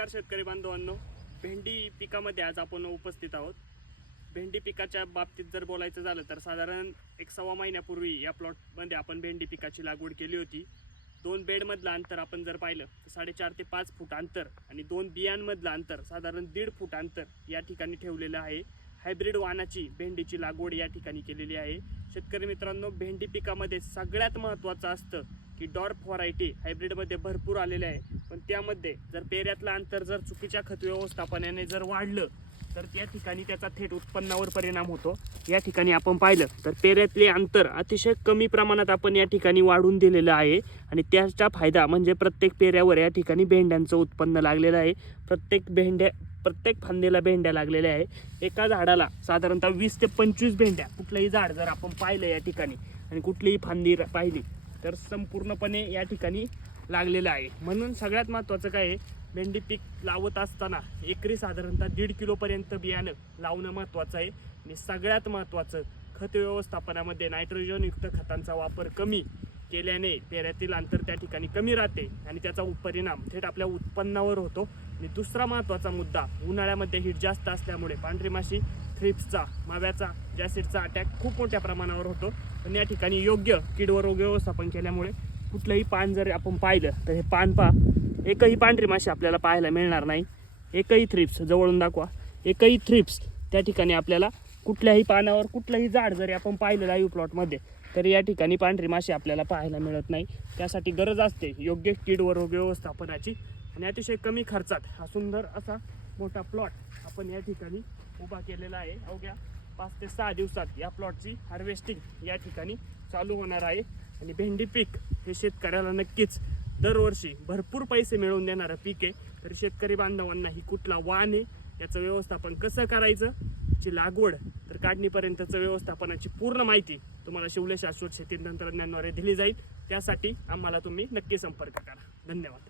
नमस्कार शेतकरी बांधवांनो, भेंडी पिकामध्ये आज आपण उपस्थित आहोत। भेंडी पिकाच्या बाबतीत जर बोलायचं झालं तर साधारण 1.25 महिन्यापूर्वी या प्लॉटमध्ये आपण भेंडी पिकाची लागवड केली होती। 2 बेडमधलं अंतर आपण जर पाहिलं तर 4.5 ते 5 फूट अंतर आणि 2 बियांमधलं अंतर साधारण 1.5 फूट अंतर या ठिकाणी ठेवलेलं आहे। हायब्रिड वाणाची भेंडीची लागवड या ठिकाणी केलेली आहे। शेतकरी मित्रांनो, भेंडी पिकामध्ये सगळ्यात महत्त्वाचं असतं की डॉर्फ व्हरायटी हायब्रिडमध्ये भरपूर आलेले आहे, पण त्यामध्ये जर पेऱ्यातलं अंतर जर चुकीच्या खत व्यवस्थापनाने जर वाढलं तर त्या ठिकाणी त्याचा थेट उत्पन्नावर परिणाम होतो। या ठिकाणी आपण पाहिलं तर पेऱ्यातले अंतर अतिशय कमी प्रमाणात आपण या ठिकाणी वाढून दिलेलं आहे आणि त्याचा फायदा म्हणजे प्रत्येक पेऱ्यावर या ठिकाणी भेंड्यांचं उत्पन्न लागलेलं आहे। प्रत्येक फांदीला भेंड्या लागलेल्या आहे। एका झाडाला साधारणतः 20 ते 25 भेंड्या, कुठलंही झाड जर आपण पाहिलं या ठिकाणी आणि कुठलीही फांदी पाहिली तर संपूर्णपणे या ठिकाणी लागलेलं आहे। म्हणून सगळ्यात महत्त्वाचं काय आहे, भेंडी पीक लावत असताना एकरी साधारणतः 1.5 किलोपर्यंत बियाणं लावणं महत्त्वाचं आहे आणि सगळ्यात महत्त्वाचं खत व्यवस्थापनामध्ये नायट्रोजनयुक्त खतांचा वापर कमी केल्याने पेऱ्यातील अंतर त्या ठिकाणी कमी राहते आणि त्याचा परिणाम थेट आपल्या उत्पन्नावर होतो। आणि दुसरा महत्त्वाचा मुद्दा, उन्हाळ्यामध्ये हीट जास्त असल्यामुळे पांढरी माशी, थ्रिप्सचा, माव्याचा, जॅसिडचा अटॅक खूप मोठ्या प्रमाणावर होतो। पण या ठिकाणी योग्य कीड व रोग व्यवस्थापन केल्यामुळे कुठलंही पान जर आपण पाहिलं तर हे पान एकही पांढरी माशी आपल्याला पाहायला मिळणार नाही। एकही थ्रिप्स, जवळून दाखवा, एकही थ्रिप्स त्या ठिकाणी आपल्याला कुठल्याही पानावर, कुठलंही झाड जरी आपण पाहिलं लाईव्ह प्लॉटमध्ये तर या ठिकाणी पांढरी माशी आपल्याला पाहायला मिळत नाही। त्यासाठी गरज असते योग्य कीड व रोग व्यवस्थापनाची आणि अतिशय कमी खर्चात हा सुंदर असा मोठा प्लॉट आपण या ठिकाणी उभा केलेला आहे। अवघ्या 5 ते 6 दिवसात या प्लॉटची हार्वेस्टिंग या ठिकाणी चालू होणार आहे आणि भेंडी पीक हे शेतकऱ्याला नक्कीच दरवर्षी भरपूर पैसे मिळवून देणारं पीक आहे। तर शेतकरी बांधवांना ही कुठला वाण आहे, याचं व्यवस्थापन कसं करायचं, ची लागवड तर काढणीपर्यंतचं व्यवस्थापनाची पूर्ण माहिती तुम्हाला शिवले शाश्वत शेती तंत्रज्ञानाद्वारे दिली जाईल। त्यासाठी आम्हाला तुम्ही नक्की संपर्क करा। धन्यवाद।